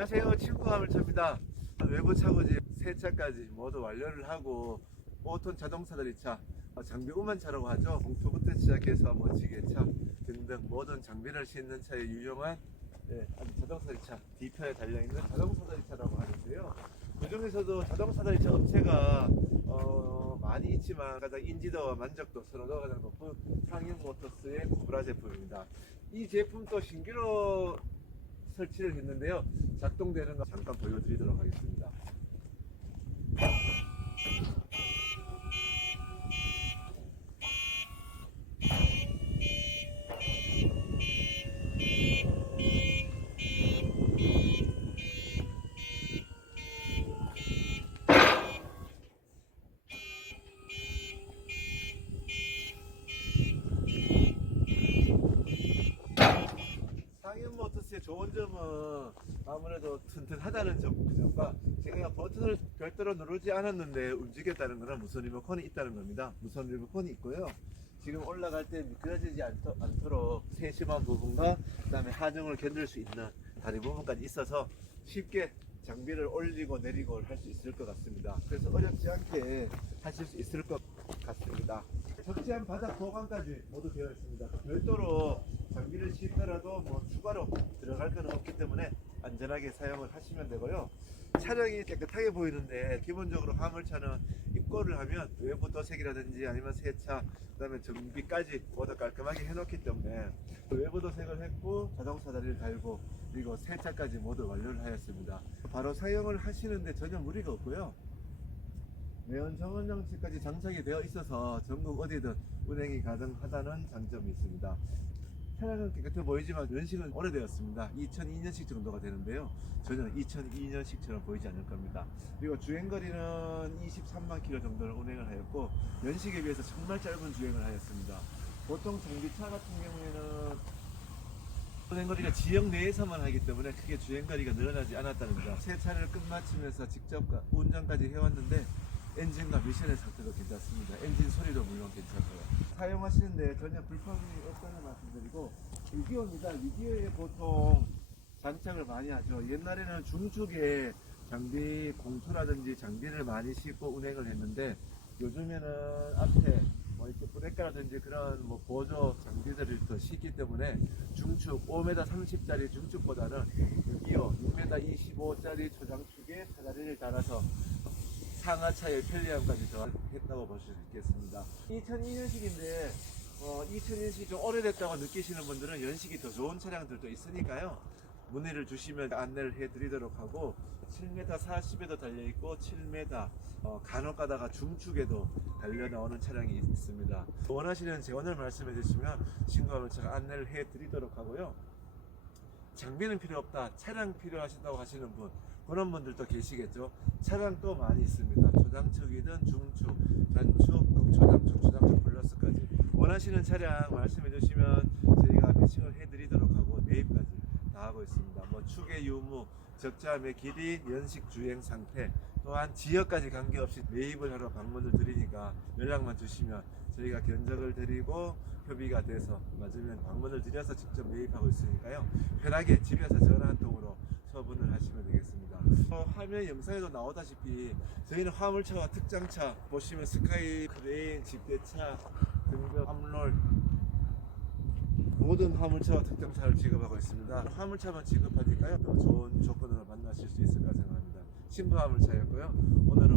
안녕하세요. 친구 화물차입니다. 외부 차고지 세차까지 모두 완료를 하고 5톤 자동차들이차 어, 장비 우만차라고 하죠. 봉투부터 시작해서 뭐 지게차 등등 모든 장비를 싣는 차에 유용한 예, 아주 자동차들이차 D편에 달려있는 자동차들이차라고 하는데요. 그 중에서도 자동차들이차 업체가 어, 많이 있지만 가장 인지도와 만족도 선호도가 가장 높은 상용 모터스의 코브라 제품입니다. 이 제품도 신규로 설치를 했는데요. 작동되는 거 잠깐 보여드리도록 하겠습니다. 상현 모터스의 좋은 점은 아무래도 튼튼하다는 점, 그 점과 제가 버튼을 별도로 누르지 않았는데 움직였다는 거는 무선 리모컨이 있다는 겁니다. 무선 리모컨이 있고요. 지금 올라갈 때 미끄러지지 않도, 않도록 세심한 부분과 그다음에 하중을 견딜 수 있는 다리 부분까지 있어서 쉽게 장비를 올리고 내리고 할 수 있을 것 같습니다. 그래서 어렵지 않게 하실 수 있을 것 같습니다. 적재한 바닥 보강까지 모두 되어 있습니다. 별도로 장비를 싣더라도 뭐 추가로 들어갈 건 없기 때문에 안전하게 사용을 하시면 되고요. 차량이 깨끗하게 보이는데 기본적으로 화물차는 입고를 하면 외부 도색이라든지 아니면 세차 그다음에 정비까지 모두 깔끔하게 해놓기 때문에 외부 도색을 했고 자동차 다리를 달고 그리고 세차까지 모두 완료를 하였습니다. 바로 사용을 하시는데 전혀 무리가 없고요. 매연 정원 장치까지 장착이 되어 있어서 전국 어디든 운행이 가능하다는 장점이 있습니다. 차량은 깨끗해 보이지만 연식은 오래되었습니다. 2002년식 정도가 되는데요. 전혀 2002년식처럼 보이지 않을 겁니다. 그리고 주행거리는 23만 킬로 정도를 운행을 하였고 연식에 비해서 정말 짧은 주행을 하였습니다. 보통 장비차 같은 경우에는 주행거리가 지역 내에서만 하기 때문에 크게 주행거리가 늘어나지 않았다는 점. 세 차를 끝마치면서 직접 가- 운전까지 해왔는데 엔진과 미션의 상태도 괜찮습니다. 엔진 소리도 물론 괜찮고요. 사용하시는데 전혀 불편이 없다는 말씀드리고 위디오입니다. 위디오에 보통 장착을 많이 하죠. 옛날에는 중축에 장비 공투라든지 장비를 많이 싣고 운행을 했는데 요즘에는 앞에 뭐 이렇게 브레이크라든지 그런 뭐 보조 장비들을 더 싣기 때문에 중축 5m 30짜리 중축보다는 위디오 6m 25짜리 초장축에 사다리를 달아서 상하차의 편리함까지 더했다고 볼 수 있겠습니다. 2002년식인데 어, 2000년식이 좀 오래됐다고 느끼시는 분들은 연식이 더 좋은 차량들도 있으니까요. 문의를 주시면 안내를 해드리도록 하고 7m 40에도 달려있고 7m 어, 간혹 가다가 중축에도 달려 나오는 차량이 있습니다. 원하시는 재원을 말씀해 주시면 신고하면 제가 안내를 해드리도록 하고요. 장비는 필요 없다. 차량 필요하신다고 하시는 분 그런 분들도 계시겠죠. 차량 또 많이 있습니다. 초장축이든 중축, 단축, 극초장축, 초장축 플러스까지 원하시는 차량 말씀해 주시면 저희가 매칭을 해드리도록 하고 매입까지 다 하고 있습니다. 뭐 축의 유무, 적자매 길이, 연식 주행 상태 또한 지역까지 관계없이 매입을 하러 방문을 드리니까 연락만 주시면 저희가 견적을 드리고 협의가 돼서 맞으면 방문을 드려서 직접 매입하고 있으니까요. 편하게 집에서 전화 한 통으로 처분을 하시면 되겠습니다. 어, 화면 영상에도 나오다시피 저희는 화물차와 특장차 보시면 스카이 크레인, 집대차 등등 함롤 모든 화물차와 특장차를 지급하고 있습니다. 화물차만 지급하니까요. 더 좋은 조건으로 만나실 수 있을까 생각합니다. 신부 화물차였고요. 오늘은